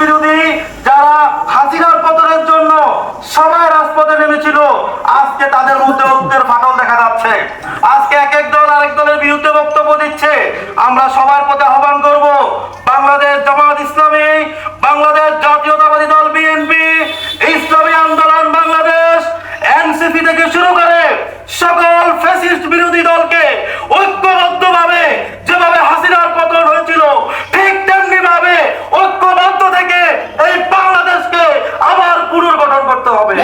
বিরোধী যারা হাসিনার জন্য সবাই নেমেছিল, আজকে তাদের দেখা যাচ্ছে। আজকে এক এক দল আরেক দলের বক্তব্য দিচ্ছে। আমরা সবার পথে আহ্বান করব বাংলাদেশ জামাত ইসলামী বাংলাদেশ জাতীয়তাবাদী দল বিএনপি ইসলামী আন্দোলন বাংলাদেশ এনসিপি থেকে শুরু করে সকল ফ্যাসিস্ট বিরোধী দলকে ঐক্যবদ্ধভাবে যেভাবে হাসিনার পতন হয়েছিল ঠিক তেমনি ভাবে ঐক্যবদ্ধ থেকে এই বাংলাদেশকে আবার পুনর্গঠন করতে হবে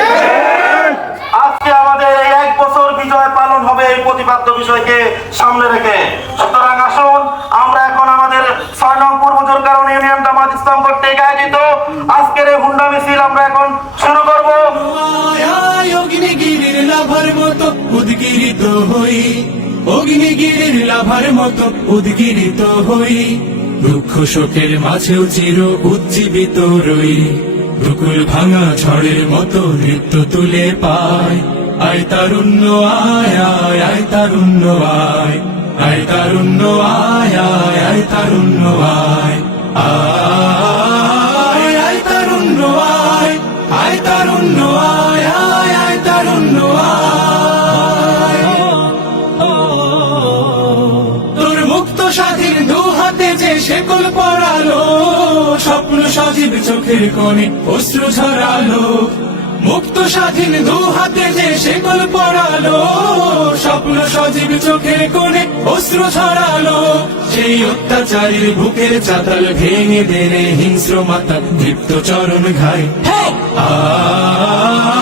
আজকে আমাদের এই এক বছর বিজয় পালন হবে বিষয়কে সামনে রেখে। সুতরাং আসুন, আমরা এখন আমাদের ছয় নং পূর্বজোর কারণ ইউনিয়ন জামাত ইসলাম কর্তৃক আয়োজিত আজকের এই হুন্ডা মিছিল আমরা এখন শুরু করব। অগ্নিগিরির লাভার মতো উদ্গিরিত হই। দুঃখ শোকের মাঝেও চির উজ্জীবিত রই। বুকুল ভাঙা ঝড়ের মতো নৃত্য তুলে পায়। আয় আয় আয় আয় তারুণ্য, আয়। আয় আয় আয় আয় আয়। আয় আয় তারুণ্য, আয়। আয় তারুণ্য, আয় আয় আয়। দু হাতে যে শেকল পড়ালো স্বপ্ন সজীব চোখের কোণে অশ্রু ঝরালো। মুক্ত স্বাধীন দু হাতে যে শেকল পড়ালো স্বপ্ন সজীব চোখে কোণে অস্ত্র ছড়ালো সেই অত্যাচারীর বুকের চাতাল ভেঙে দেনে হিংস্র মাতা দীপ্ত চরণ ঘাই আয়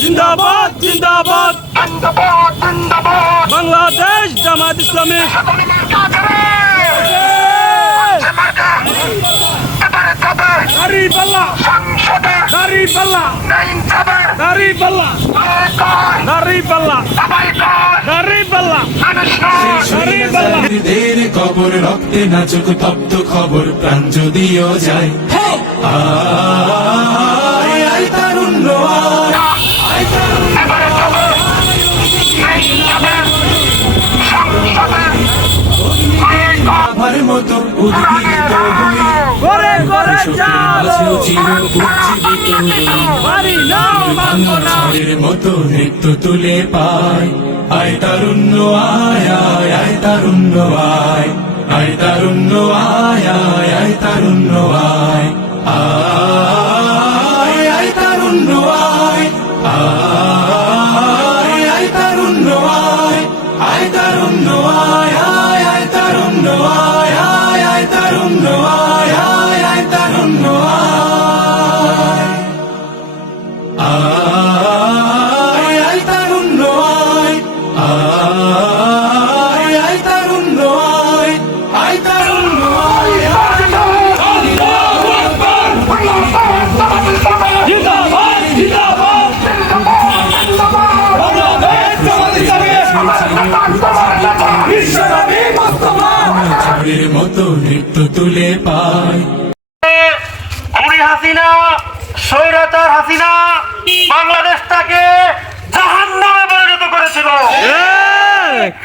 জিন্দাবাদ। জিন্দাবাদ বাংলাদেশ জামাত ইসলামী। কবর রক্তে নাচক তপ্ত খবর প্রাণ যদিও যায়। আয় আয় তারুণ্য মতো উদ্গীত হই করে করে যাও চির নাও ঝড়ের মতো নৃত্য তুলে পায় আয় তারুণ্য আয় আয় আয় তারুণ্য আয়। আয় তারুণ্য আয় আয় আয় তারুণ্য আয়। আয় ঝড়ের মতো নৃত্য তুলে পায়। হাসিনা, স্বৈরাচার হাসিনা বাংলাদেশটাকে জাহান্নামে পরিণত করেছিল।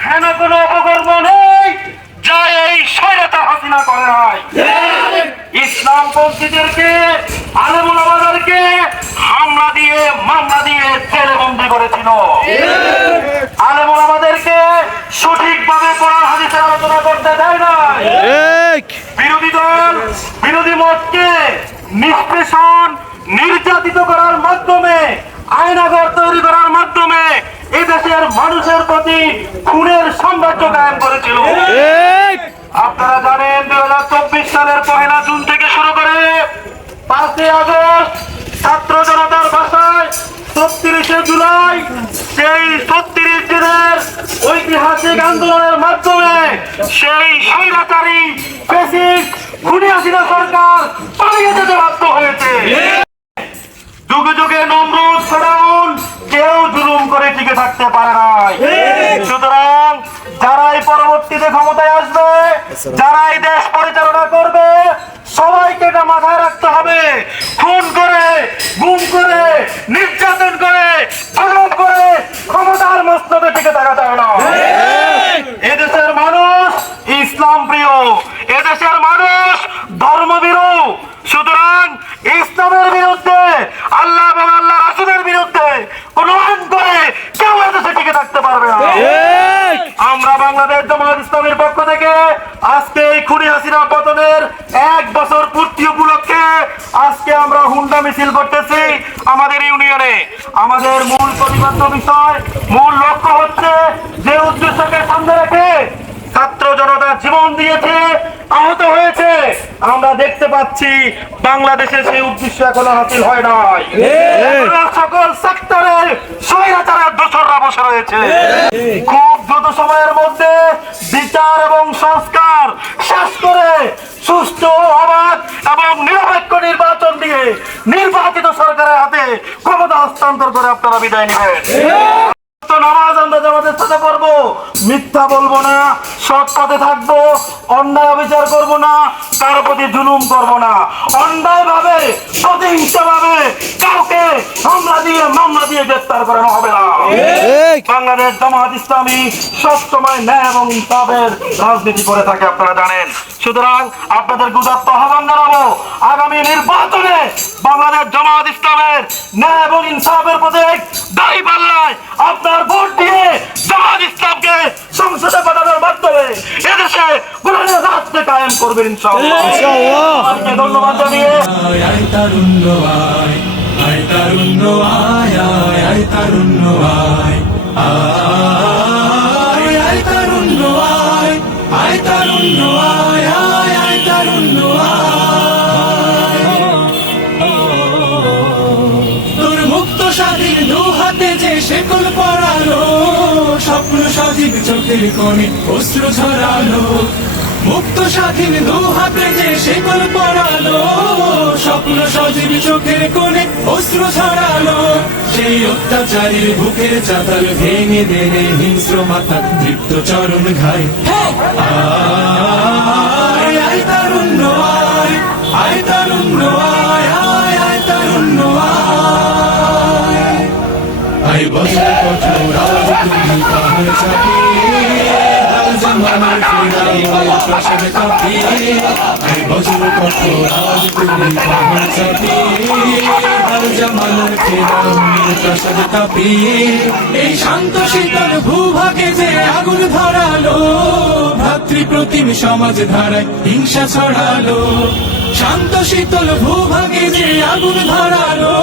হেন কোনো অপকর্ম নেই যা এই স্বৈরাচার হাসিনা করে নাই? ইসলাম পন্থীদেরকে আলেমুল আমাদেরকে হামলা দিয়ে, মামলা দিয়ে জেলে বন্দি করেছিল। আলেমুল আমাদেরকে সঠিকভাবে কোরআন হাদিসের আলোচনা করতে দেয় না। বিরোধী দল বিরোধী মতকে নিষ্পেষণ নির্যাতিত করার মাধ্যমে আয়নাঘর তৈরি করার মাধ্যমে এই দেশের মানুষের প্রতি খুনের সাম্রাজ্য কায়েম করেছিল। আপনারা জানেন দুই হাজার চব্বিশ সালের পহেলা জুন থেকে শুরু করে পাঁচই আগস্ট ছাত্র জনতার ভাষায় ছত্রিশে জুলাই, সেই ছত্রিশ দিনের ঐতিহাসিক আন্দোলনের মাধ্যমে সেই স্বৈরাচারী ফেসিস্ট খুনি হাসিনা সরকার পালিয়ে যেতে বাধ্য হয়েছে। যুগে যুগে নমরুদ, ফেরাউন কেউ জুলুম করে টিকে থাকতে পারে নাই। সুতরাং যারাই পরবর্তীতে ক্ষমতায় আসবে, যারাই দেশ পরিচালনা করবে, সবাইকে এটা মাথায় রাখতে হবে। করে গুম করে নির্যাতন করে আলাপ করে ক্ষমতার মস্তকে টিকে থাকা যায় না এদেশের মানুষ ইসলাম প্রিয় এদেশের মানুষ ধর্মবিরু সুতরাং ইসলামের বিরুদ্ধে আল্লাহ এবং আল্লাহ রাসুলের বিরুদ্ধে কোন আইন করে কেউ এদেশে টিকে থাকতে পারবে না আমরা বাংলাদেশ জামাত ইসলামের পক্ষ থেকে আজকে এই খুনি হাসিনা পতনের এক বছর পূর্তি উপলক্ষে আজকে আমরা হুন্ডা মিছিল করতেছি আমাদের ইউনিয়নে আমাদের মূল প্রতিপাদ্য বিষয় মূল লক্ষ্য হচ্ছে যে উদ্দেশ্যকে সামনে রেখে ছাত্র জনতা জীবন দিয়েছে আহত হয়েছে। আমরা দেখতে পাচ্ছি বাংলাদেশে সেই উদ্দেশ্য এখনও হাসিল হয় নাই। সকল সেক্টরে স্বৈরাচারের দোসররা বসে রয়েছে। খুব দ্রুত সময়ের মধ্যে বিচার এবং সংস্কার শেষ করে সুষ্ঠু অবাধ এবং নিরপেক্ষ দিয়ে নির্বাচিত সরকারের হাতে ক্ষমতা হস্তান্তর করে আপনারা বিদায় নেবেন। নামাজ আমরা জামাতের অন্যায় ভাবে প্রতিহিংসা ভাবে কাউকে হামলা দিয়ে মামলা দিয়ে গ্রেফতার করানো হবে না। বাংলাদেশ জামাত ইসলামী সবসময় ন্যায় এবং ইনসাফের রাজনীতি করে থাকে আপনারা জানেন। সুতরাং আপনাদের গুজাত্ত আহ্বান জানাব আগামী নির্বাচনে বাংলাদেশ জামাত ইসলামের ন্যায় এবং ইনসাফের প্রতীক দায়ী পাল্লায় আপনার ভোট দিয়ে জামাত ইসলামকে সংসদে পাঠানোর মাধ্যমে এদেশে কোরআনের রাষ্ট্রে কায়েম করবেন ইনশাআল্লাহ। ধন্যবাদ জানিয়ে তোর মুক্ত স্বাধীন দু হাতে যে শেকল পড়ালো স্বপ্ন চোখের অস্ত্র ঝরালো। মুক্ত দু হাতে যে শেকল স্বপ্ন সজীব চোখের কোণে অস্ত্র ছড়ালো। সেই অত্যাচারীর বুকের চাতাল ভেঙে দেনে হিংস্র মাথা তৃপ্ত চরণ ঘায় আয় আয় তারুণ্য আয় আয় তারুণ্য আয় আয় আয় তারুণ্য আয়। আয় বজ্র কঠোর তুমি পাহাড় চাপিয়ে জামানার ফিরাও প্রাসাদ কাঁপিয়ে আয় বজ্র কঠোর আজ তুমি প্রাসাদ এই শান্ত শীতল ভূভাগে যে আগুন প্রতিম সমাজ ধারায় হিংসা ছড়ালো। শান্ত শীতল ভূভাগে যে আগুন ধরালো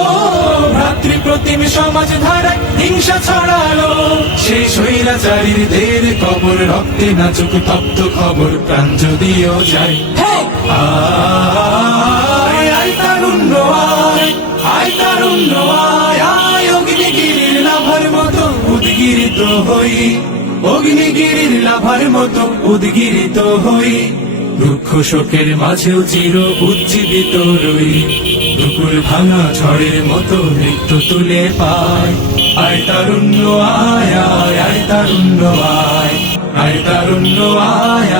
ভ্রাতৃ প্রতিম সমাজ ধারায় হিংসা ছড়ালো। সেই স্বৈরাচারীর দের কবর রক্তে নাচুক তপ্ত খবর প্রাণ যদিও আয় তারুণ্য আয় আয় তারুণ্য আয় আয় অগ্নিগিরির লাভার মতো উদ্গিরিত হই। অগ্নিগিরির লাভার মতো উদ্গিরিত হই। দুঃখ শোকের মাঝেও চির উজ্জীবিত রই। দুপুর ভাঙা ঝড়ের মতো নৃত্য তুলে পায় আয় তারুণ্য, আয় আয় আয় তারুণ্য, আয়। আয় তারুণ্য, আয়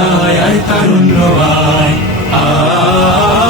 আয় তারুণ্য, আয়। আয়